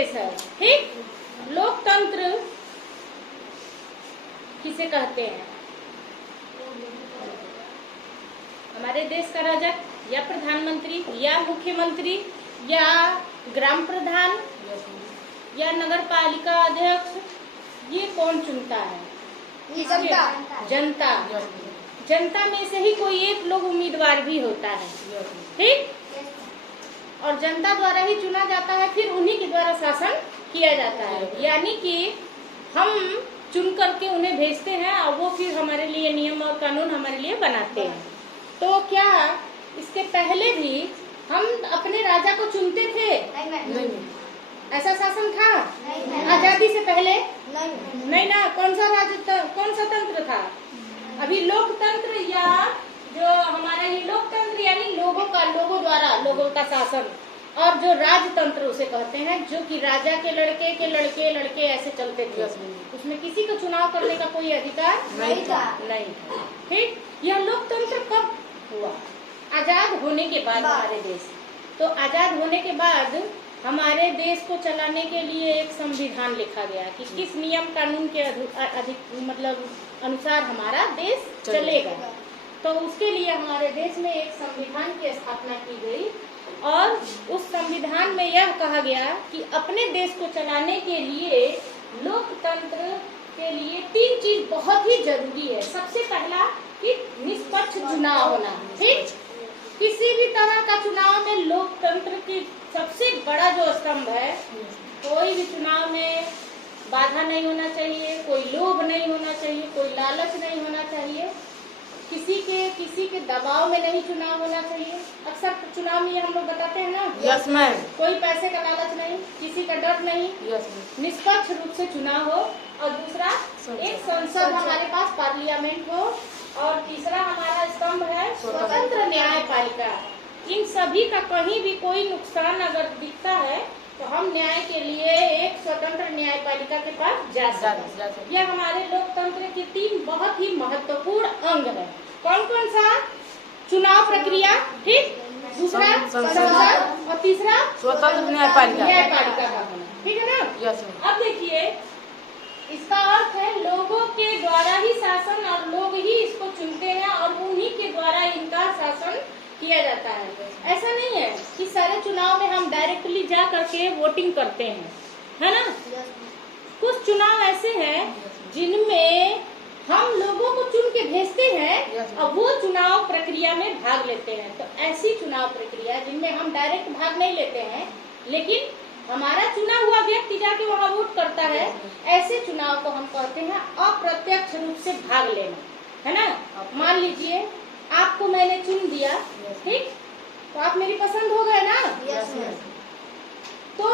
देश है। ठीक, लोकतंत्र किसे कहते हैं? हमारे देश का राजा या प्रधानमंत्री या मुख्यमंत्री या ग्राम प्रधान या नगर पालिका अध्यक्ष, ये कौन चुनता है? जनता। जनता में से ही कोई एक लोग उम्मीदवार भी होता है। ठीक, और जनता द्वारा ही चुना जाता है, फिर उन्हीं के द्वारा शासन किया जाता है। यानी कि हम चुन करके उन्हें भेजते हैं और वो फिर हमारे लिए नियम और कानून हमारे लिए बनाते हैं। तो क्या इसके पहले भी हम अपने राजा को चुनते थे? नहीं। ऐसा शासन था आजादी से पहले? नहीं ना। कौन सा तंत्र था? अभी लोकतंत्र, या जो हमारा ये लोकतंत्र यानी लोगों द्वारा लोगों का शासन, और जो राजतंत्र उसे कहते हैं, जो कि राजा के लड़के ऐसे चलते थे। उसमें किसी को चुनाव करने का कोई अधिकार नहीं था। ठीक, यह लोकतंत्र कब हुआ? आजाद होने के बाद हमारे देश। तो आजाद होने के बाद हमारे देश को चलाने के लिए एक संविधान लिखा गया कि किस नियम कानून के अनुसार हमारा देश चलेगा। तो उसके लिए हमारे देश में एक संविधान की स्थापना की गई और उस संविधान में यह कहा गया कि अपने देश को चलाने के लिए लोकतंत्र के लिए 3 चीज बहुत ही जरूरी है। सबसे पहला कि निष्पक्ष चुनाव होना। ठीक, किसी भी तरह का चुनाव में लोकतंत्र की सबसे बड़ा जो स्तंभ है, कोई भी चुनाव में बाधा नहीं होना चाहिए, कोई लोभ नहीं होना चाहिए, कोई लालच नहीं होना चाहिए, किसी के दबाव में नहीं चुनाव होना चाहिए। अक्सर चुनाव में हम लोग बताते हैं ना, यस मैम, कोई पैसे का लालच नहीं, किसी का डर नहीं, यस मैम, निष्पक्ष रूप से चुनाव हो। और दूसरा, एक संसद हमारे पास पार्लियामेंट हो। और तीसरा हमारा स्तंभ है स्वतंत्र न्यायपालिका। इन सभी का कहीं भी कोई नुकसान अगर दिखता है तो हम न्याय के लिए एक स्वतंत्र न्यायपालिका के पास जा सकते हैं। यह हमारे लोकतंत्र के 3 बहुत ही महत्वपूर्ण अंग है। कौन कौन सा? चुनाव प्रक्रिया, ठीक, दूसरा संसद, और तीसरा स्वतंत्र न्यायपालिका का होना। ठीक है ना? यस। अब देखिए, इसका अर्थ है लोगों के द्वारा ही शासन, और लोग ही इसको चुनते हैं और उन्हीं के द्वारा इनका शासन किया जाता है। ऐसा नहीं है कि सारे चुनाव में हम डायरेक्टली जा करके वोटिंग करते हैं, है ना? कुछ चुनाव ऐसे हैं जिनमें हम लोगों को चुन के भेजते हैं और वो चुनाव प्रक्रिया में भाग लेते हैं। तो ऐसी चुनाव प्रक्रिया जिनमें हम डायरेक्ट भाग नहीं लेते हैं, लेकिन हमारा चुना हुआ व्यक्ति जाके वहाँ वोट करता है, ऐसे चुनाव को हम कहते हैं अप्रत्यक्ष रूप से भाग लेना, है ना? मान लीजिए आपको मैंने चुन दिया, ठीक, तो आप मेरी पसंद हो गए ना? यस। तो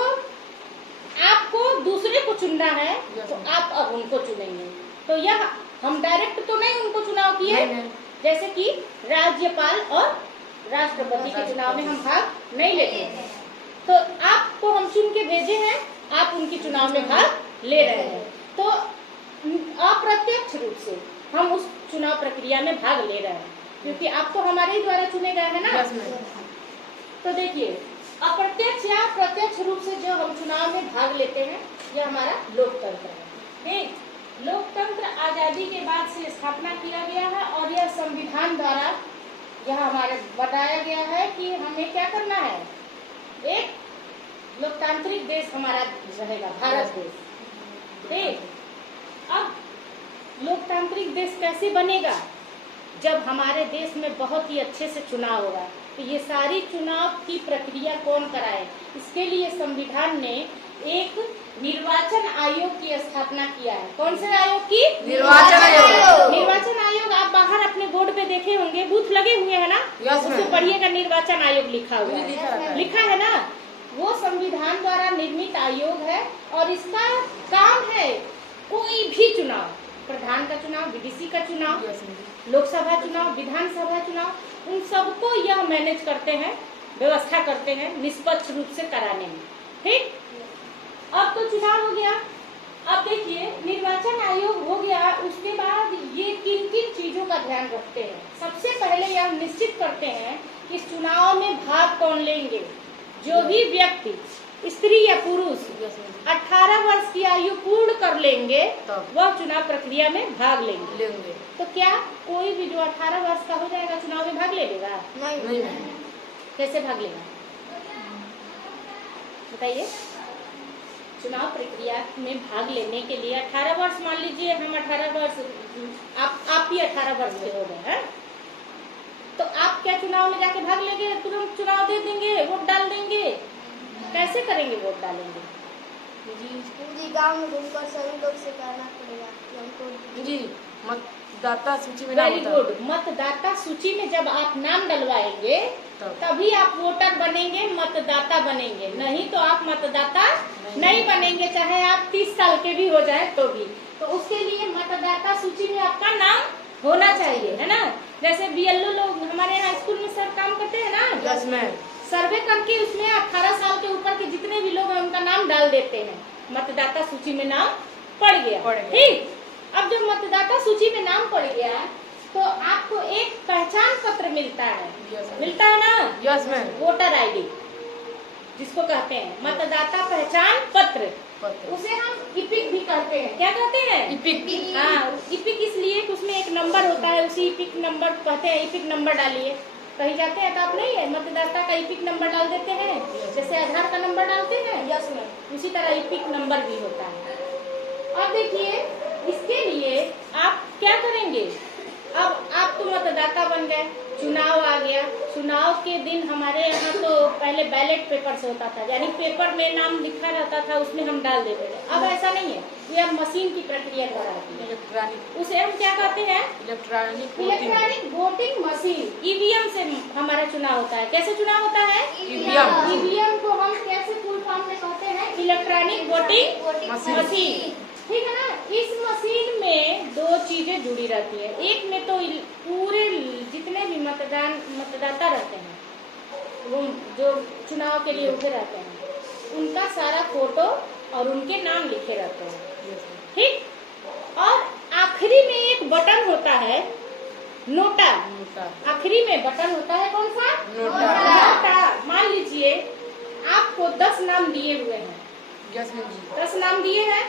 आपको दूसरे को चुनना है, तो आप अब उनको चुनेंगे। तो यह हम डायरेक्ट तो नहीं उनको चुनाव किए, जैसे कि राज्यपाल और राष्ट्रपति के चुनाव में हम भाग नहीं लेते हैं। तो आपको हम चुन के भेजे हैं, आप उनके चुनाव में भाग ले रहे हैं, तो अप्रत्यक्ष रूप से हम उस चुनाव प्रक्रिया में भाग ले रहे हैं, क्योंकि आप तो हमारे ही द्वारा चुने गए हैं ना। तो देखिए, अप्रत्यक्ष या प्रत्यक्ष रूप से जो हम चुनाव में भाग लेते हैं, यह हमारा लोकतंत्र है। ठीक, लोकतंत्र आजादी के बाद से स्थापना किया गया है और यह संविधान द्वारा यह हमारे बताया गया है कि हमें क्या करना है। एक लोकतांत्रिक देश हमारा रहेगा, भारत देश। ठीक, अब लोकतांत्रिक देश कैसे बनेगा? जब हमारे देश में बहुत ही अच्छे से चुनाव होगा। तो ये सारी चुनाव की प्रक्रिया कौन कराए? इसके लिए संविधान ने एक निर्वाचन आयोग की स्थापना किया है। कौन से आयोग की? निर्वाचन आयोग। निर्वाचन आयोग आप बाहर अपने बोर्ड पे देखे होंगे, बूथ लगे हुए हैं ना, उसमें पढ़िएगा निर्वाचन आयोग लिखा हुआ है, लिखा है ना। वो संविधान द्वारा निर्मित आयोग है और इसका काम है कोई भी चुनाव, प्रधान का चुनाव, विदेशी का चुनाव, लोकसभा चुनाव, विधानसभा चुनाव, उन सबको यह मैनेज करते हैं, व्यवस्था करते हैं निष्पक्ष रूप से कराने में। ठीक, अब तो चुनाव हो गया। अब देखिए, निर्वाचन आयोग हो गया, उसके बाद ये किन किन चीजों का ध्यान रखते हैं? सबसे पहले यह निश्चित करते हैं कि चुनाव में भाग कौन लेंगे। जो भी व्यक्ति स्त्री या पुरुष 18 वर्ष की आयु पूर्ण कर लेंगे वह चुनाव प्रक्रिया में भाग लेंगे। तो क्या कोई भी जो 18 वर्ष का हो जाएगा चुनाव में भाग ले लेगा? नहीं। कैसे भाग लेगा बताइए? चुनाव प्रक्रिया में भाग लेने के लिए 18 वर्ष, मान लीजिए हम 18 वर्ष, आप ही 18 वर्ष के हो गए हैं, तो आप क्या चुनाव में जाके भाग लेंगे? तुरंत चुनाव दे देंगे, वोट डाल देंगे? कैसे करेंगे वोट डालेंगे? जी गांव में घूमकर सभी लोग से कहना पड़ेगा कि हमको जी मतदाता सूची में नाम। Very good. मतदाता सूची में जब आप नाम डलवाएंगे तभी आप वोटर बनेंगे, मतदाता बनेंगे, नहीं तो आप मतदाता नहीं बनेंगे, चाहे आप 30 साल के भी हो जाए तो भी। तो उसके लिए मतदाता सूची में आपका नाम होना चाहिए, है ना? जैसे बीएलओ लोग हमारे यहाँ स्कूल में सर काम करते हैं ना, सर्वे करके उसमें 18 साल के ऊपर के जितने भी लोग हैं उनका नाम डाल देते हैं, मतदाता सूची में नाम पड़ गया। ठीक, अब जब मतदाता सूची में नाम पड़ गया तो आपको एक पहचान पत्र मिलता है। मिलता है ना? Yes ma'am. वोटर आईडी जिसको कहते हैं, मतदाता पहचान पत्र, उसे हम इपिक भी कहते हैं। क्या कहते हैं? इपिक। हाँ, इपिक इसलिए कि उसमें एक नंबर होता है, उसी इपिक नंबर कहते हैं। इपिक नंबर डालिए, कहीं जाते हैं तो आप नहीं है मतदाता का इपिक नंबर डाल देते हैं, जैसे आधार का नंबर डालते हैं। Yes ma'am. उसी तरह इपिक नंबर भी होता है। अब देखिए, इसके लिए आप क्या करेंगे? अब आप तो मतदाता बन गए, चुनाव आ गया। चुनाव के दिन हमारे यहाँ तो पहले बैलेट पेपर से होता था, यानी पेपर में नाम लिखा रहता था, उसमें हम डाल देते थे। अब ऐसा नहीं है, ये अब मशीन की प्रक्रिया कराती है, इलेक्ट्रॉनिक। उसे हम क्या कहते हैं? Electronic voting machine. ईवीएम से हमारा चुनाव होता है। कैसे चुनाव होता है? ईवीएम को हम कैसे फुल फॉर्म में कहते हैं? Electronic voting machine. ठीक है ना? इस मशीन में 2 चीजें जुड़ी रहती है। एक में तो पूरे जितने भी मतदाता रहते हैं, वो जो चुनाव के लिए उठे रहते हैं, उनका सारा फोटो और उनके नाम लिखे रहते हैं। ठीक, और आखिरी में एक बटन होता है, नोटा। आखिरी में बटन होता है, कौन सा? नोटा। मान लीजिए आपको 10 नाम दिए हुए हैं। 10 नाम दिए हैं।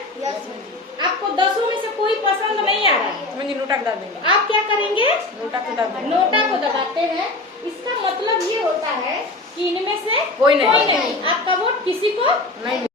आपको 10 में से कोई पसंद नहीं आ रहा है, नोटा डाल देंगे। आप क्या करेंगे? नोटा को दबाते हैं। इसका मतलब ये होता है कि इनमें से कोई नहीं। आपका वोट किसी को नहीं